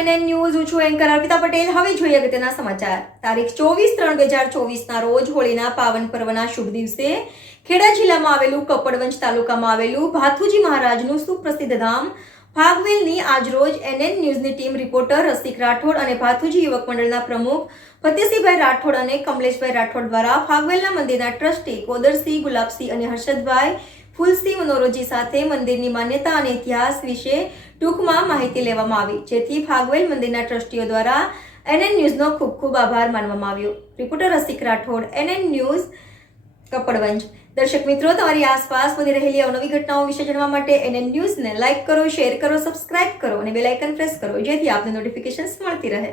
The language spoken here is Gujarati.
NN news. હું છું એન્કર અર્પિતા પટેલ. હવે જોઈએ અગત્યના સમાચાર. તારીખ 24/3/2024 રોજ હોળીના પાવન પર્વના શુભ દિવસે ખેડા જિલ્લામાં આવેલું કપડવંજ તાલુકામાં આવેલું ભાથુજી મહારાજનું સુપ્રસિદ્ધ ધામ ફાગવેલની આજરોજ એનએન ન્યૂઝની ટીમ રિપોર્ટર રસિક રાઠોડ અને ભાથુજી યુવક મંડળના પ્રમુખ ફતેસિંહભાઈ રાઠોડ અને કમલેશભાઈ રાઠોડ દ્વારા ફાગવેલના મંદિરના ટ્રસ્ટી કોદરસિંહ, ગુલાબસિંહ અને હર્ષદભાઈ ફૂલસિંહ મનોરોજી સાથે મંદિરની માન્યતા અને ઇતિહાસ વિશે ટૂંકમાં માહિતી લેવામાં આવી, જેથી ફાગવેલ મંદિરના ટ્રસ્ટીઓ દ્વારા એનએન ન્યૂઝનો ખૂબ ખૂબ આભાર માનવામાં આવ્યો. રિપોર્ટર રસિક રાઠોડ, એનએન ન્યૂઝ, કપડવંજ. દર્શક મિત્રો, તમારી આસપાસ બની રહેલી અવનવી ઘટનાઓ વિશે જાણવા માટે એનએન ન્યૂઝને લાઇક કરો, શેર કરો, સબસ્ક્રાઇબ કરો અને બેલ આઇકન પ્રેસ કરો, જેથી આપને નોટિફિકેશન્સ મળતી રહે.